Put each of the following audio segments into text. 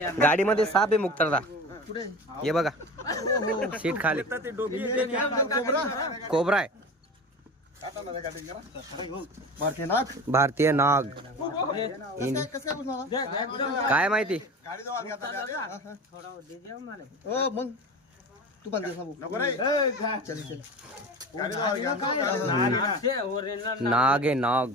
गाडीमध्ये साप आहे मुक्तरदा. हे बघा. सीट खाली. कोबरा है भारतीय नाग. काय माहिती? मग. तू नाग है नाग.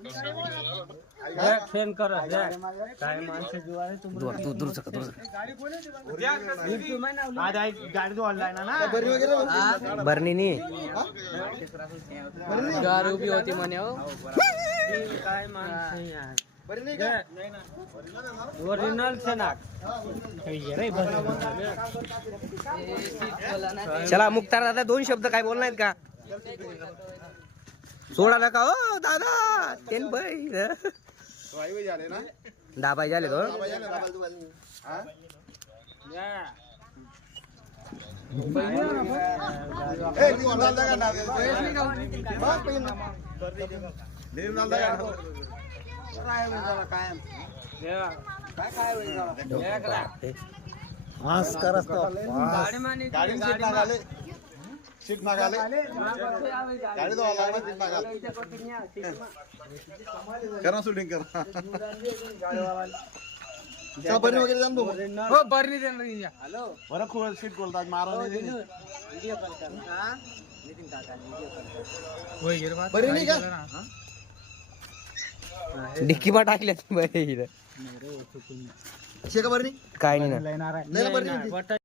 बघ ठीक ना दूर दूर दूर सका दूर आज आई गाडी जोडलाय ऑनलाईन ना काय वगैरे गाडी उभी होती म्हणे हो बरी नाही का चला मुक्तार दादा दोन शब्द काय बोलणार का? सोडा नका ओ दादा तेन बाई दाबाई झाले तो नमस्कार असतो सीट नागाले गाडी धुवायला लागला सीट नागाले करा शूटिंग करा. चला बरी वगैरे जाऊन बघू. हो बरणी देणार बरं खूप सीट बोलतात मारा बरी नाही का डिक्की बा टाकल्या बाई इथं. शे का बरी काय नाही ना. नाही ना बरी नाही